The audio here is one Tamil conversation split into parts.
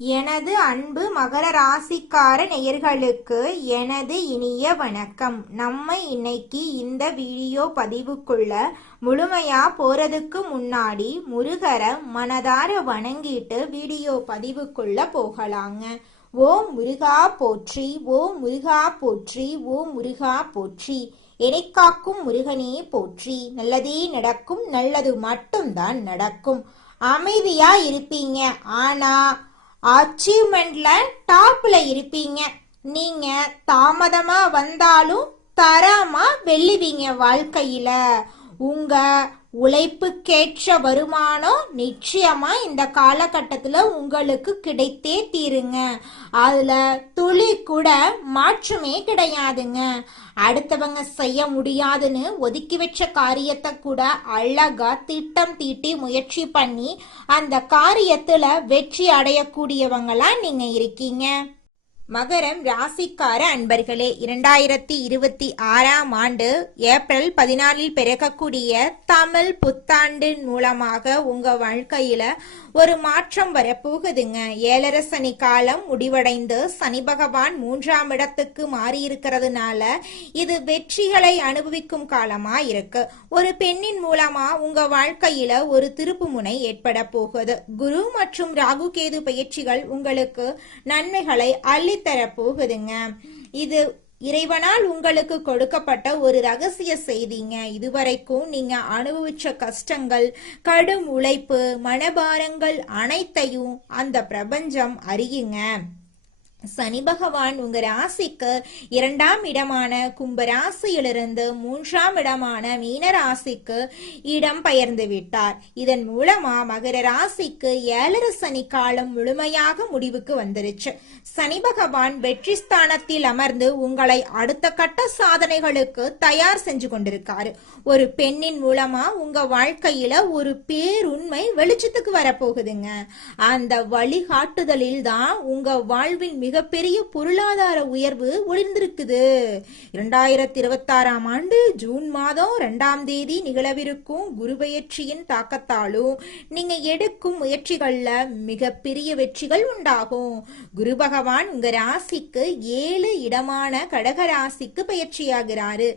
எனது அன்பு மகர ராசிக்கார நேயர்களுக்கு எனது இனிய வணக்கம். நம்ம இன்னைக்கு இந்த வீடியோ பதிவுக்குள்ள முழுமையா போறதுக்கு முன்னாடி முருகரை மனதார வணங்கிட்டு வீடியோ பதிவுக்குள்ள போகலாங்க. ஓம் முருகா போற்றி, ஓம் முருகா போற்றி, ஓம் முருகா போற்றி. எனைக்காக்கும் முருகனே போற்றி. நல்லதே நடக்கும், நல்லது மட்டும்தான் நடக்கும். அமைதியா இருப்பீங்க, ஆனா அச்சீவ்மெண்ட்ல டாப்ல இருப்பீங்க. நீங்க தாமதமா வந்தாலும் தரமா வெல்லுவீங்க. வாழ்க்கையில உங்க உழைப்புக்கேற்ற வருமானம் நிச்சயமா இந்த காலகட்டத்துல உங்களுக்கு கிடைத்தே தீருங்க. அதுல துளி கூட மாற்றமே கிடையாதுங்க. அடுத்தவங்க செய்ய முடியாதுன்னு ஒதுக்கி வச்ச காரியத்தை கூட அழகா திட்டம் தீட்டி முயற்சி பண்ணி அந்த காரியத்துல வெற்றி அடையக்கூடியவங்களா நீங்க இருக்கீங்க. மகரம் ராசிக்கார அன்பர்களே, 2026ஆம் ஆண்டு ஏப்ரல் 14 பிறக்கக்கூடிய தமிழ் புத்தாண்டு மூலமாக உங்க வாழ்க்கையில ஒரு மாற்றம் வரப்போகுதுங்க. 7.5 சனி காலம் முடிவடைந்து சனி பகவான் 3ஆம் இடத்துக்கு மாறி இருக்கிறதுனால இது வெற்றிகளை அனுபவிக்கும் காலமா இருக்கு. ஒரு பெண்ணின் மூலமா உங்க வாழ்க்கையில ஒரு திருப்பு முனை ஏற்பட போகுது. குரு மற்றும் ராகு கேது பயிற்சிகள் உங்களுக்கு நன்மைகளை அள்ளித்தர போகுதுங்க. இது இறைவனால் உங்களுக்கு கொடுக்கப்பட்ட ஒரு ரகசிய செய்திங்க. இதுவரைக்கும் நீங்க அனுபவிச்ச கஷ்டங்கள், கடும் உழைப்பு, மனபாரங்கள் அனைத்தையும் அந்த பிரபஞ்சம் அறியுங்க. சனி பகவான் உங்க ராசிக்கு 2ஆம் இடமான கும்ப ராசியிலிருந்து 3ஆம் இடமான மீன ராசிக்கு இடம் பெயர்ந்து விட்டார். இதன் மூலமா மகர ராசிக்கு 7.5 சனி காலம் முழுமையாக முடிவுக்கு வந்துருச்சு. சனி பகவான் வெற்றி ஸ்தானத்தில் அமர்ந்து உங்களை அடுத்த கட்ட சாதனைகளுக்கு தயார் செஞ்சு கொண்டிருக்காரு. ஒரு பெண்ணின் மூலமா உங்க வாழ்க்கையில ஒரு பேருண்மை வெளிச்சத்துக்கு வரப்போகுதுங்க. அந்த வழிகாட்டுதலில் தான் உங்க வாழ்வின் மிகப்பெரிய பொருளாதார உயர்வு ஒளிர்ந்திருக்குது. 2026ஆம் ஆண்டு ஜூன் மாதம் 2ஆம் தேதி நிகழவிருக்கும் குரு பெயர்ச்சியின் தாக்கத்தாலும் நீங்க எடுக்கும் முயற்சிகள்ல மிகப்பெரிய வெற்றிகள் உண்டாகும். குரு பகவான் உங்க ராசிக்கு 7 இடமான கடக ராசிக்கு பயிற்சியாகிறாரு.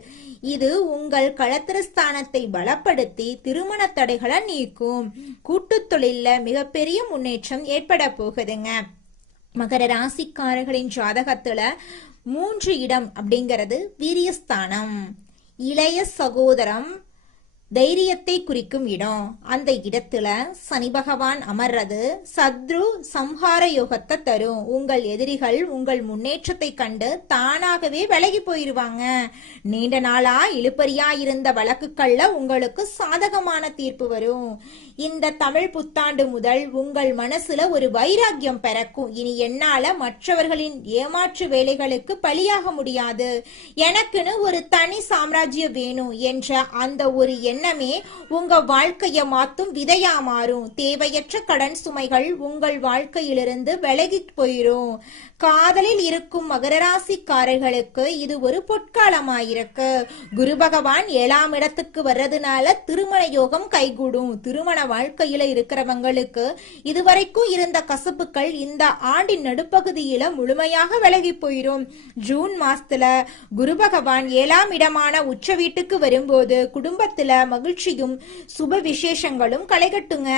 இது உங்கள் களத்திரஸ்தானத்தை பலப்படுத்தி திருமண தடைகளை நீக்கும். கூட்டு தொழில மிகப்பெரிய முன்னேற்றம் ஏற்பட போகுதுங்க. மகர ராசிக்காரர்களின் ஜாதகத்துல 3 இடம் அப்படிங்கிறது வீரியஸ்தானம். இளைய சகோதரம் தைரியத்தை குறிக்கும் இடம். அந்த இடத்துல சனி பகவான் அமர்றது சத்ரு சம்ஹார யோகத்தை தரும். உங்கள் எதிரிகள் உங்கள் முன்னேற்றத்தை கண்டு தானாகவே விலகி போயிருவாங்க. நீண்ட நாளா இழுபறியா இருந்த வழக்குகள்ல உங்களுக்கு சாதகமான தீர்ப்பு வரும். இந்த தமிழ் புத்தாண்டு முதல் உங்கள் மனசுல ஒரு வைராக்கியம் பிறக்கும். இனி என்னால மற்றவர்களின் ஏமாற்று வேலைகளுக்கு பலியாக முடியாது, எனக்குன்னு ஒரு தனி சாம்ராஜ்யம் வேணும் என்ற அந்த ஒரு எண்ணமே உங்க வாழ்க்கையை மாத்தும் விதையா மாறும். தேவையற்ற கடன் சுமைகள் உங்கள் வாழ்க்கையிலிருந்து விலகி போயிரும். காதலில் இருக்கும் மகர ராசிக்காரர்களுக்கு இது ஒரு பொற்காலமாயிருக்கு. குரு பகவான் 7ஆம் இடத்துக்கு வர்றதுனால திருமண யோகம் கைகூடும். திருமண வாழ்க்கையில இருக்கிறவங்களுக்கு இதுவரைக்கும் இருந்த கசப்புகள் இந்த ஆண்டின் நடுப்பகுதியில முழுமையாக விலகி போயிரும். ஜூன் மாசத்துல குரு பகவான் 7ஆம் இடமான உச்ச வீட்டுக்கு வரும்போது குடும்பத்துல மகிழ்ச்சியும் சுப விசேஷங்களும் களைகட்டுங்க.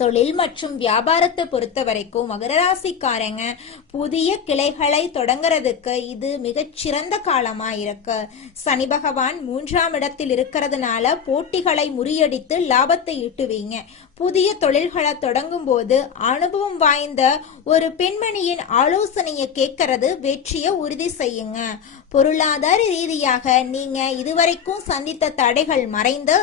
தொழில் மற்றும் வியாபாரத்தை பொறுத்த வரைக்கும் மகர ராசிக்காரங்க புதிய கிளைகளை தொடங்குறதுக்கு இது மிகச்சிறந்த காலமா இருக்கு. சனி பகவான் 3ஆம் இடத்தில் இருக்கிறதுனால போட்டிகளை முறியடித்து லாபத்தை ஈட்டுவீங்க. புதிய தொழில்களை தொடங்கும் போது அனுபவம் வாய்ந்த ஒரு பெண்மணியின் ஆலோசனையை கேட்கறது வெற்றியை உறுதி செய்யுங்க. பொருளாதார ரீதியாக நீங்க இதுவரைக்கும் சந்தித்த தடைகள் மறைந்து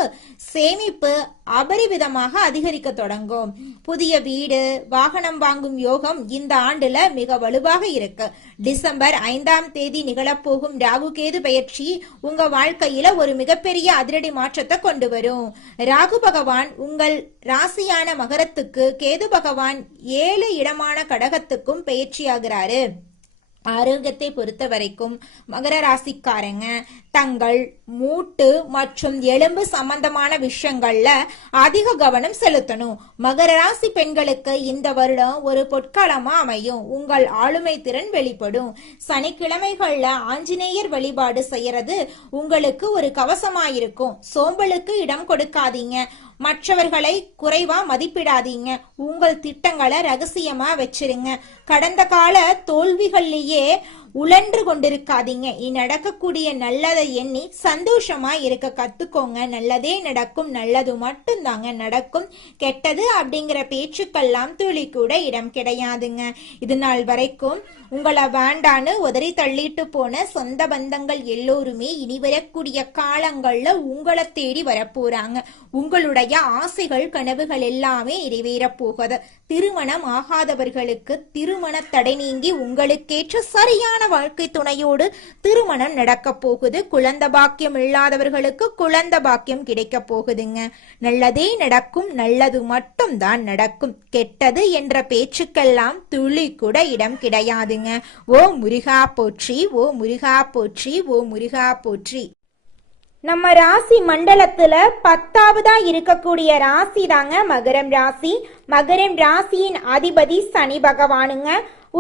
சேமிப்பு அபரிவிதமாக அதிகரிக்க தொடங்கும். புதிய வீடு, வாகனம் வாங்கும் யோகம் இந்த ஆண்டுல மிக வலுவாக இருக்கு. டிசம்பர் 5ஆம் தேதி நிகழப்போகும் ராகு கேது பயிற்சி உங்க வாழ்க்கையில ஒரு மிகப்பெரிய அதிரடி மாற்றத்தை கொண்டு வரும். ராகு பகவான் உங்கள் ராசியான மகரத்துக்கு, கேது பகவான் 7 இடமான கடகத்துக்கும் பயிற்சியாகிறாரு. ஆரோக்கியத்தை பொறுத்த வரைக்கும் மகர ராசிக்காரங்க தங்கள் மூட்டு மற்றும் எலும்பு சம்பந்தமான விஷயங்கள்ல அதிக கவனம் செலுத்தணும். மகர ராசி பெண்களுக்கு இந்த வருடம் ஒரு பொற்காலமா அமையும். உங்கள் ஆளுமை திறன் வெளிப்படும். சனிக்கிழமைகள்ல ஆஞ்சநேயர் வழிபாடு செய்யறது உங்களுக்கு ஒரு கவசமாயிருக்கும். சோம்பலுக்கு இடம் கொடுக்காதீங்க. மற்றவர்களை குறைவா மதிப்பிடாதீங்க. உங்கள் திட்டங்களை ரகசியமா வச்சிருங்க. கடந்த கால தோல்விகள்லயே உழன்று கொண்டிருக்காதீங்க. நடக்கக்கூடிய நல்லதை எண்ணி சந்தோஷமா இருக்க கத்துக்கோங்க. நல்லதே நடக்கும். நல்லது மட்டும் தாங்க நடக்கும். கெட்டது அப்படிங்கிற பேச்சுக்கெல்லாம் துளி கூட இடம் கிடையாதுங்க. இது நாள் வரைக்கும் உங்களை வேண்டான்னு உதறி தள்ளிட்டு போன சொந்த பந்தங்கள் எல்லோருமே இனி வரக்கூடிய காலங்கள்ல உங்களை தேடி வரப்போறாங்க. உங்களுடைய ஆசைகள் கனவுகள் எல்லாமே நிறைவேற போகுது. திருமணம் ஆகாதவர்களுக்கு திருமண தடை நீங்கி உங்களுக்கேற்ற சரியான வாழ்க்கை துணையோடு திருமணம் நடக்க போகுது. குழந்தை பாக்கியம் இல்லாதவர்களுக்கு குழந்தை பாக்கியம் கிடைக்க போகுதுங்க. நல்லதே நடக்கும். நல்லது மட்டும் தான் நடக்கும். கெட்டது என்ற பேச்சுக்கெல்லாம் துளி கூட இடம் கிடையாதுங்க. ஓ முருகா போற்றி, ஓ முருகா போற்றி, ஓ முருகா போற்றி. நம்ம ராசி மண்டலத்துல 10ஆவதா இருக்கக்கூடிய ராசி தாங்க மகரம் ராசி. மகரம் ராசியின் அதிபதி சனி பகவானுங்க.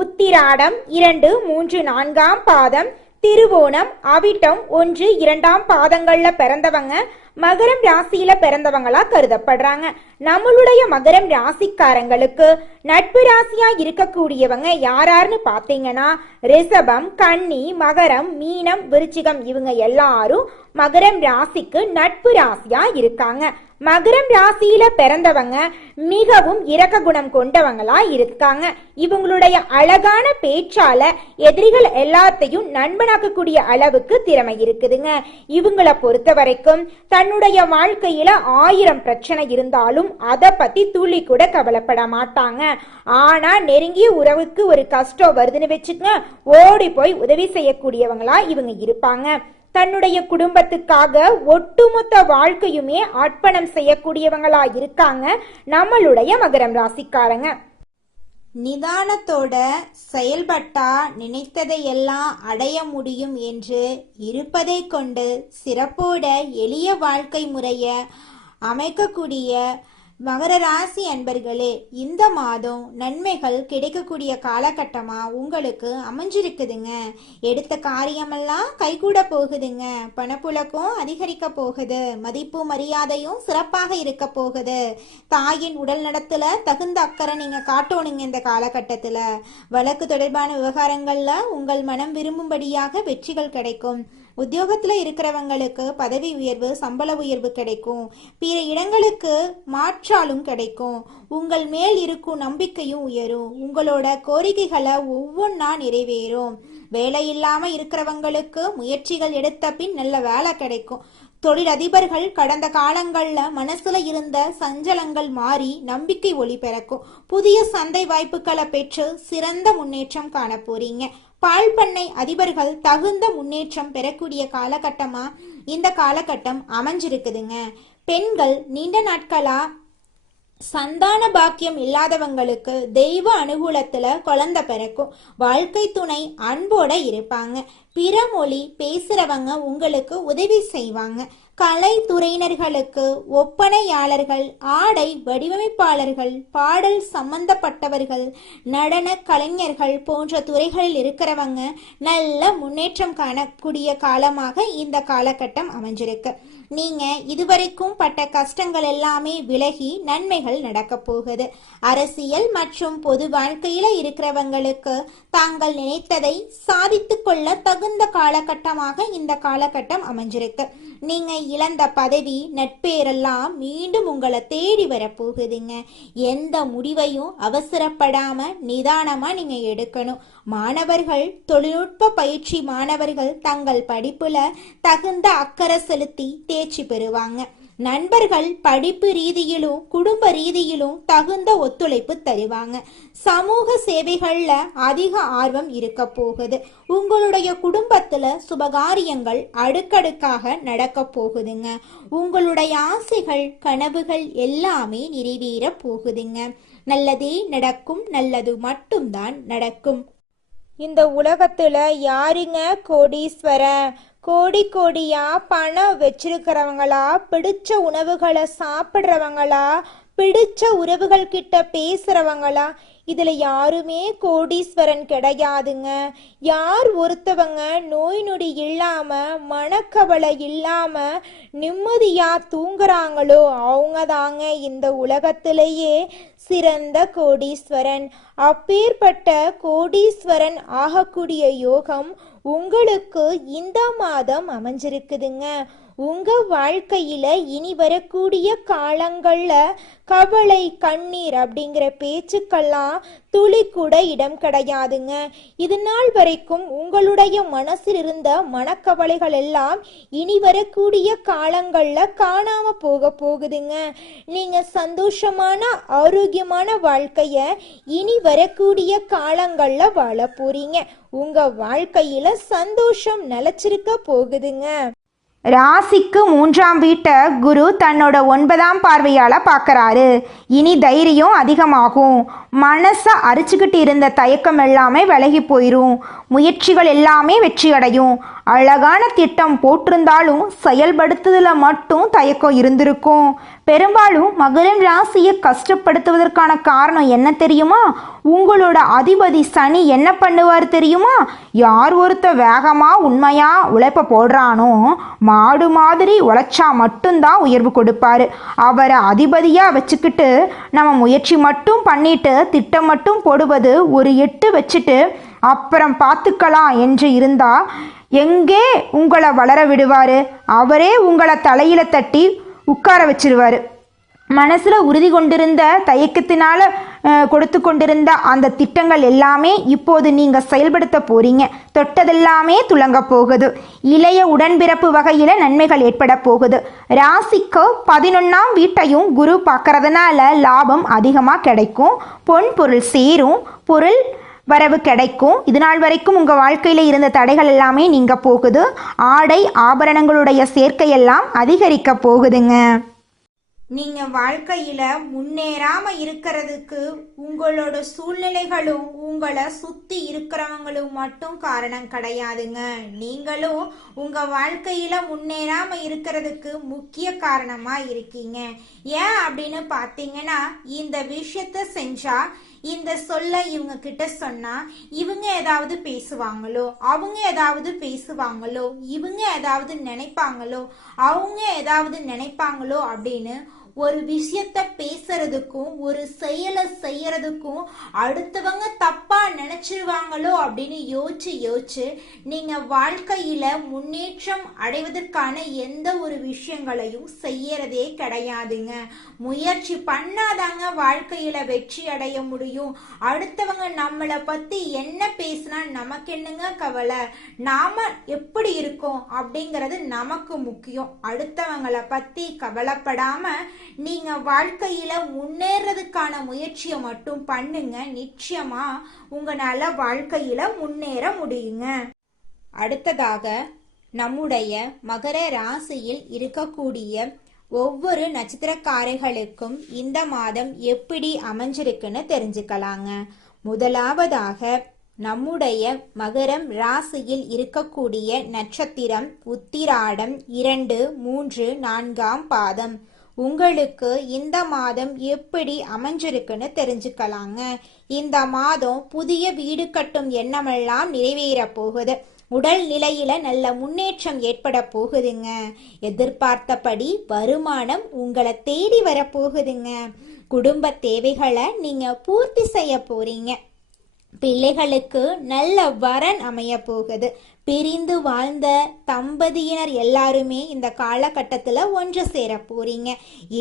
உத்திராடம் 2, 3, 4ஆம் பாதம், திருவோணம், அவிட்டம் 1, 2ஆம் பாதங்கள்ல பிறந்தவங்க மகரம் ராசியில பிறந்தவங்களா கருதப்படுறாங்க. நம்மளுடைய மகரம் ராசிக்காரங்களுக்கு நட்பு ராசியா இருக்கக்கூடியவங்க யாராருன்னு பாத்தீங்கன்னா ரிஷபம், கன்னி, மகரம், மீனம், விருச்சிகம் இவங்க எல்லாரும் மகரம் ராசிக்கு நட்பு ராசியா இருக்காங்க. மகரம் ராசியில பிறந்தவங்க மிகவும் இரக்க குணம் கொண்டவங்களா இருக்காங்க. இவங்களுடைய அழகான பேச்சால எதிரிகள் எல்லாத்தையும் நண்பனாக்கக்கூடிய அளவுக்கு திறமை இருக்குதுங்க. இவங்களை பொறுத்த வரைக்கும் தன்னுடைய வாழ்க்கையில 1000 பிரச்சனை இருந்தாலும் அதை பத்தி துளி கூட கவலைப்பட மாட்டாங்க. ஆனா நெருங்கிய உறவுக்கு ஒரு கஷ்டம் வருதுன்னு வச்சுக்கங்க, ஓடி போய் உதவி செய்யக்கூடியவங்களா இவங்க இருப்பாங்க. தன்னுடைய குடும்பத்துக்காக ஒட்டுமொத்த வாழ்க்கையுமே அர்ப்பணம் செய்யக்கூடியவங்களா இருக்காங்க நம்மளுடைய மகரம் ராசிக்காரங்க. நிதானத்தோட செயல்பட்டா நினைத்ததை எல்லாம் அடைய முடியும் என்று இருப்பதை கொண்டு சிறப்போட எளிய வாழ்க்கை முறைய அமைக்கக்கூடிய மகர ராசி அன்பர்களே, இந்த மாதம் நன்மைகள் கிடைக்கக்கூடிய காலகட்டமா உங்களுக்கு அமைஞ்சிருக்குதுங்க. எடுத்த காரியமெல்லாம் கைகூட போகுதுங்க. பணப்புழக்கம் அதிகரிக்க போகுது. மதிப்பு மரியாதையும் சிறப்பாக இருக்க போகுது. தாயின் உடல் நலத்துல தகுந்த அக்கறை நீங்க காட்டணுங்க. இந்த காலகட்டத்துல வழக்கு தொடர்பான விவகாரங்கள்ல உங்கள் மனம் விரும்பும்படியாக வெற்றிகள் கிடைக்கும். உத்தியோகத்துல இருக்கிறவங்களுக்கு பதவி உயர்வு, சம்பள உயர்வு கிடைக்கும். பிற இடங்களுக்கு மாற்றாலும் கிடைக்கும். உங்கள் மேல் இருக்கும் நம்பிக்கையும் உயரும். உங்களோட கோரிக்கைகளை ஒவ்வொன்றா நிறைவேறும். வேலை இல்லாம இருக்கிறவங்களுக்கு முயற்சிகள் எடுத்த பின் நல்ல வேலை கிடைக்கும். தொழிலதிபர்கள் கடந்த காலங்கள்ல மனசுல இருந்த சஞ்சலங்கள் மாறி நம்பிக்கை ஒளி பிறக்கும். புதிய சந்தை வாய்ப்புகளை பெற்று சிறந்த முன்னேற்றம் காண போறீங்க. பால் பண்ணை அதிபர்கள் தகுந்த முன்னேற்றம் பெறக்கூடிய காலகட்டமா இந்த காலகட்டம் அமைஞ்சிருக்குதுங்க. பெண்கள் நீண்ட நாட்களா சந்தான பாக்கியம் இல்லாதவங்களுக்கு தெய்வ அனுகூலத்துல குழந்தை பிறக்கும். வாழ்க்கை துணை அன்போட இருப்பாங்க. பிற மொழி பேசுறவங்க உங்களுக்கு உதவி செய்வாங்க. கலைத்துறையினர்களுக்கு ஒப்பனையாளர்கள், ஆடை வடிவமைப்பாளர்கள், பாடல் சம்பந்தப்பட்டவர்கள், நடன கலைஞர்கள் போன்ற துறைகளில் இருக்கிறவங்க நல்ல முன்னேற்றம் காணக்கூடிய காலமாக இந்த காலகட்டம் அமைஞ்சிருக்கு. நீங்க இதுவரைக்கும் பட்ட கஷ்டங்கள் எல்லாமே விலகி நன்மைகள் நடக்க போகுது. அரசியல் மற்றும் பொது வாழ்க்கையில இருக்கிறவங்களுக்கு தாங்கள் நினைத்ததை சாதித்து கொள்ள தகுந்த காலகட்டமாக இந்த காலகட்டம் அமைஞ்சிருக்கு. நீங்க இழந்த பதவி, நட்பேரெல்லாம் மீண்டும் உங்களை தேடி வரப்போகுதுங்க. எந்த முடிவையும் அவசரப்படாம நிதானமா நீங்க எடுக்கணும். மாணவர்கள், தொழில்நுட்ப பயிற்சி மாணவர்கள் தங்கள் படிப்புல தகுந்த அக்கறை செலுத்தி தேர்ச்சி பெறுவாங்க. நண்பர்கள் படிப்பு ரீதியிலும் குடும்ப ரீதியிலும் தகுந்த ஒத்துழைப்பு தருவாங்க. சமூக சேவைகள்ல அதிக ஆர்வம் இருக்க போகுது. உங்களுடைய குடும்பத்துல சுபகாரியங்கள் அடுக்கடுக்காக நடக்க போகுதுங்க. உங்களுடைய ஆசைகள், கனவுகள் எல்லாமே நிறைவேற போகுதுங்க. நல்லதே நடக்கும். நல்லது மட்டும்தான் நடக்கும். இந்த உலகத்துல யாருங்க கோடீஸ்வரன்? கோடி கோடியா பணம் வச்சிருக்கிறவங்களா, பிடிச்ச உணவுகளை சாப்பிட்றவங்களா, பிடிச்ச உறவுகள் கிட்ட பேசுறவங்களா? இதுல யாருமே கோடீஸ்வரன் கிடையாதுங்க. யார் ஒருத்தவங்க நோய் நொடி இல்லாம, மனக்கவலை இல்லாம நிம்மதியா தூங்குறாங்களோ அவங்க தாங்க இந்த உலகத்திலேயே சிறந்த கோடீஸ்வரன். அப்பேற்பட்ட கோடீஸ்வரன் ஆகக்கூடிய யோகம் உங்களுக்கு இந்த மாதம் அமைஞ்சிருக்குதுங்க. உங்க வாழ்க்கையில இனி வரக்கூடிய காலங்கள்ல கவலை, கண்ணீர் அப்படிங்கிற பேச்சுக்கெல்லாம் துளி கூட இடம் கிடையாதுங்க. இது நாள் வரைக்கும் உங்களுடைய மனசில் இருந்த மனக்கவலைகள் எல்லாம் இனி வரக்கூடிய காலங்கள்ல காணாம போகுதுங்க. நீங்க சந்தோஷமான ஆரோக்கியமான வாழ்க்கைய இனி வரக்கூடிய காலங்கள்ல வாழ போறீங்க. உங்க வாழ்க்கையில சந்தோஷம் நிலைச்சிருக்க போகுதுங்க. ராசிக்கு 3ஆம் வீட்டை குரு தன்னோட 9ஆம் பார்வையால் பார்க்குறாரு. இனி தைரியம் அதிகமாகும். மனசை அரிச்சுக்கிட்டு இருந்த தயக்கம் எல்லாமே விலகி போயிடும். முயற்சிகள் எல்லாமே வெற்றி அடையும். அழகான திட்டம் போட்டிருந்தாலும் செயல்படுத்துதல மட்டும் தயக்கம் இருந்திருக்கும். பெரும்பாலும் மகரம் ராசியை கஷ்டப்படுத்துவதற்கான காரணம் என்ன தெரியுமா? உங்களோட அதிபதி சனி என்ன பண்ணுவார் தெரியுமா? யார் ஒருத்த வேகமாக உண்மையாக உழைப்ப போடுறானோ, மாடு மாதிரி உழைச்சா மட்டும்தான் உயர்வு கொடுப்பாரு. அவரை அதிபதியாக வச்சுக்கிட்டு நம்ம முயற்சி மட்டும் பண்ணிட்டு திட்டம் மட்டும் போடுவது, ஒரு 8 வச்சுட்டு அப்புறம் பார்த்துக்கலாம் என்று இருந்தா எங்கே உங்களை வளர விடுவார்? அவரே உங்களை தலையில தட்டி உட்கார வச்சிருவார். மனசில் உறுதி கொண்டிருந்த தயக்கத்தினால கொடுத்து கொண்டிருந்த அந்த திட்டங்கள் எல்லாமே இப்போது நீங்கள் செயல்படுத்த போறீங்க. தொட்டதெல்லாமே துலங்க போகுது. இளைய உடன்பிறப்பு வகையில் நன்மைகள் ஏற்பட போகுது. ராசிக்கு 11ஆம் வீட்டையும் குரு பார்க்கறதுனால லாபம் அதிகமாக கிடைக்கும். பொன் பொருள் சேரும். பொருள் வரவு கிடைக்கும். இது நாள் வரைக்கும் உங்கள் வாழ்க்கையில் இருந்த தடைகள் எல்லாமே நீங்க போகுது. ஆடை ஆபரணங்களுடைய சேர்க்கையெல்லாம் அதிகரிக்க போகுதுங்க. நீங்க வாழ்க்கையில முன்னேறாம இருக்கிறதுக்கு உங்களோட சூழ்நிலைகளும் உங்களை சுத்தி இருக்கிறவங்களும் மட்டும் காரணம் கிடையாதுங்க. நீங்களும் உங்க வாழ்க்கையில முன்னேறாம இருக்கிறதுக்கு முக்கிய காரணமா இருக்கீங்க. ஏன் அப்படின்னு பாத்தீங்கன்னா, இந்த விஷயத்த செஞ்சா, இந்த சொல்ல இவங்க கிட்ட சொன்னா இவங்க ஏதாவது பேசுவாங்களோ, அவங்க ஏதாவது பேசுவாங்களோ, இவங்க ஏதாவது நினைப்பாங்களோ, அவங்க ஏதாவது நினைப்பாங்களோ அப்படின்னு ஒரு விஷயத்த பேசுறதுக்கும் ஒரு செயலை செய்யறதுக்கும் அடுத்தவங்க தப்பா நினைச்சிருவாங்களோ அப்படின்னு யோசிச்சு நீங்க வாழ்க்கையில முன்னேற்றம் அடைவதற்கான எந்த ஒரு விஷயங்களையும் செய்யறதே கிடையாதுங்க. முயற்சி பண்ணாதாங்க வாழ்க்கையில வெற்றி அடைய முடியும். அடுத்தவங்க நம்மளை பத்தி என்ன பேசினா நமக்கு என்னங்க கவலை? நாம எப்படி இருக்கோம் அப்படிங்கிறது நமக்கு முக்கியம். அடுத்தவங்களை பத்தி கவலைப்படாம நீங்க வாழ்க்கையில முன்னேறதுக்கான முயற்சியை மட்டும் பண்ணுங்க. நிச்சயமா உங்களால வாழ்க்கையில முன்னேற முடியுங்க. அடுத்ததாக நம்முடைய மகர ராசியில் இருக்கக்கூடிய ஒவ்வொரு நட்சத்திரக்காரர்களுக்கும் இந்த மாதம் எப்படி அமைஞ்சிருக்குன்னு தெரிஞ்சுக்கலாங்க. முதலாவதாக நம்முடைய மகரம் ராசியில் இருக்கக்கூடிய நட்சத்திரம் உத்திராடம் 2, 3, 4ஆம் பாதம். உங்களுக்கு இந்த மாதம் எப்படி அமைஞ்சிருக்குன்னு தெரிஞ்சுக்கலாங்க. இந்த மாதம் புதிய வீடு கட்டும் எண்ணமெல்லாம் நிறைவேற போகுது. உடல் நிலையில நல்ல முன்னேற்றம் ஏற்பட போகுதுங்க. எதிர்பார்த்தபடி வருமானம் உங்களை தேடி வரப்போகுதுங்க. குடும்ப தேவைகளை நீங்க பூர்த்தி செய்ய போறீங்க. பிள்ளைகளுக்கு நல்ல வரன் அமைய போகுது. பிரிந்து வாழ்ந்த தம்பதியினர் எல்லாருமே இந்த காலகட்டத்தில் ஒன்று சேர போறீங்க.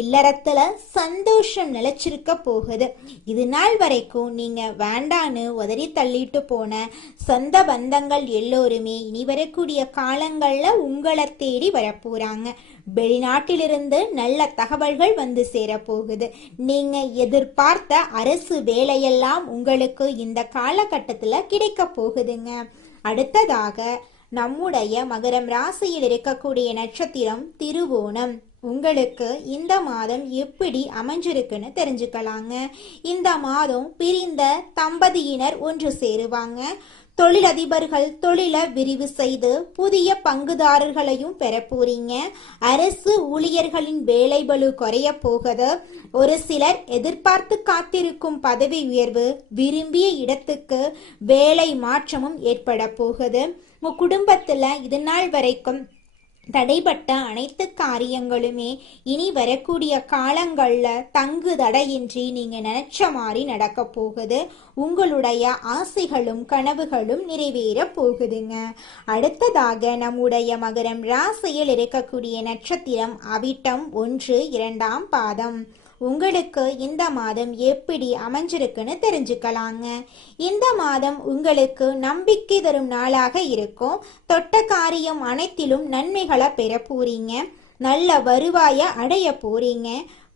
இல்லறத்துல சந்தோஷம் நிலைச்சிருக்க போகுது. இது நாள் வரைக்கும் நீங்க வேண்டான்னு உதறி தள்ளிட்டு போன சொந்த பந்தங்கள் எல்லோருமே இனி வரக்கூடிய காலங்கள்ல உங்களை தேடி வரப்போறாங்க. வெளிநாட்டிலிருந்து நல்ல தகவல்கள் வந்து சேர போகுது. நீங்க எதிர்பார்த்த அரசு வேலையெல்லாம் உங்களுக்கு இந்த காலகட்டத்துல கிடைக்க போகுதுங்க. அடுத்ததாக நம்முடைய மகரம் ராசியில் இருக்கக்கூடிய நட்சத்திரம் திருவோணம். உங்களுக்கு இந்த மாதம் எப்படி அமைஞ்சிருக்குன்னு தெரிஞ்சுக்கலாங்க. இந்த மாதம் பிரிந்த தம்பதியினர் ஒன்று சேருவாங்க. தொழிலதிபர்கள் தொழிலை விரிவு செய்து புதிய பங்குதாரர்களையும் பெற போறீங்க. அரசு ஊழியர்களின் வேலைபளு குறைய போகுது. ஒரு சிலர் எதிர்பார்த்து காத்திருக்கும் பதவி உயர்வு, விரும்பிய இடத்துக்கு வேலை மாற்றமும் ஏற்பட போகுது. உங்க குடும்பத்துல இது நாள் வரைக்கும் தடைப்பட்ட அனைத்து காரியங்களுமே இனி வரக்கூடிய காலங்கள்ல தங்கு தடையின்றி நீங்க நினைச்ச மாதிரி நடக்க போகுது. உங்களுடைய ஆசைகளும் கனவுகளும் நிறைவேற போகுதுங்க. அடுத்ததாக நம்முடைய மகரம் ராசியில் இருக்கக்கூடிய நட்சத்திரம் அவிட்டம் 1, 2ஆம் பாதம். உங்களுக்கு இந்த மாதம் எப்படி அமைஞ்சிருக்குன்னு தெரிஞ்சுக்கலாங்க. இந்த மாதம் உங்களுக்கு நம்பிக்கை தரும் நாளாக இருக்கும். தொட்ட காரியம் அனைத்திலும் நன்மைகளை பெற போறீங்க. நல்ல வருவாயை அடைய போறீங்க.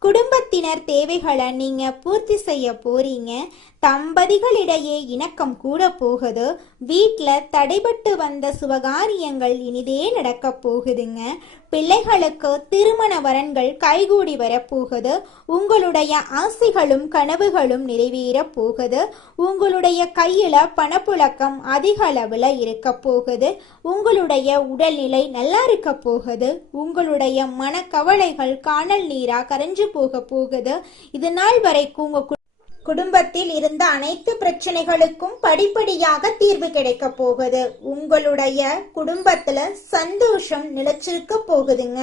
குடும்பத்தினர் தேவைகளை நீங்க பூர்த்தி செய்ய போறீங்க. தம்பதிகளிடையே இணக்கம் கூட போகுது. வீட்டில் தடைபட்டு வந்த சுபகாரியங்கள் இனிதே நடக்க போகுதுங்க. பிள்ளைகளுக்கு திருமண வரன்கள் கைகூடி வரப்போகுது. உங்களுடைய ஆசைகளும் கனவுகளும் நிறைவேற போகுது. உங்களுடைய கையில பணப்புழக்கம் அதிக அளவுல இருக்க போகுது. உங்களுடைய உடல்நிலை நல்லா இருக்க போகுது. உங்களுடைய மனக்கவலைகள் காணல் நீரா கரைஞ்சு போக போகுது. இது நாள் வரைக்கும் உங்க குடும்பத்தில் இருந்த அனைத்து பிரச்சனைகளுக்கும் படிப்படியாக தீர்வு கிடைக்க போகுது. உங்களுடைய குடும்பத்துல சந்தோஷம் நிலைச்சிருக்க போகுதுங்க.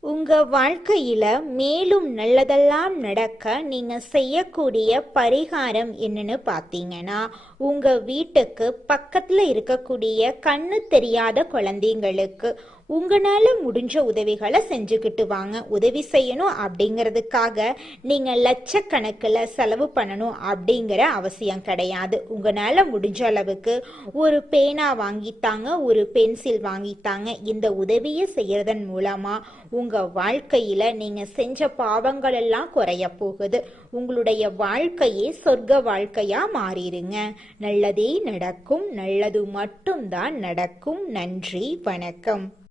உங்க வாழ்க்கையில மேலும் நல்லதெல்லாம் நடக்க நீங்க செய்யக்கூடிய பரிகாரம் என்னன்னு பார்த்தீங்கன்னா, உங்க வீட்டுக்கு பக்கத்துல இருக்கக்கூடிய கண்ணு தெரியாத குழந்தைங்களுக்கு உங்களால முடிஞ்ச உதவிகளை செஞ்சுக்கிட்டு வாங்க. உதவி செய்யணும் அப்படிங்கிறதுக்காக நீங்க லட்சக்கணக்கில் செலவு பண்ணணும் அப்படிங்கிற அவசியம் கிடையாது. உங்களால முடிஞ்ச அளவுக்கு ஒரு பேனா வாங்கித்தாங்க, ஒரு பென்சில் வாங்கித்தாங்க. இந்த உதவியை செய்யறதன் மூலமா உங்க வாழ்க்கையில நீங்க செஞ்ச பாவங்கள் எல்லாம் குறைய போகுது. உங்களுடைய வாழ்க்கையே சொர்க்க வாழ்க்கையா மாறிடுங்க. நல்லதே நடக்கும். நல்லது மட்டும்தான் நடக்கும். நன்றி, வணக்கம்.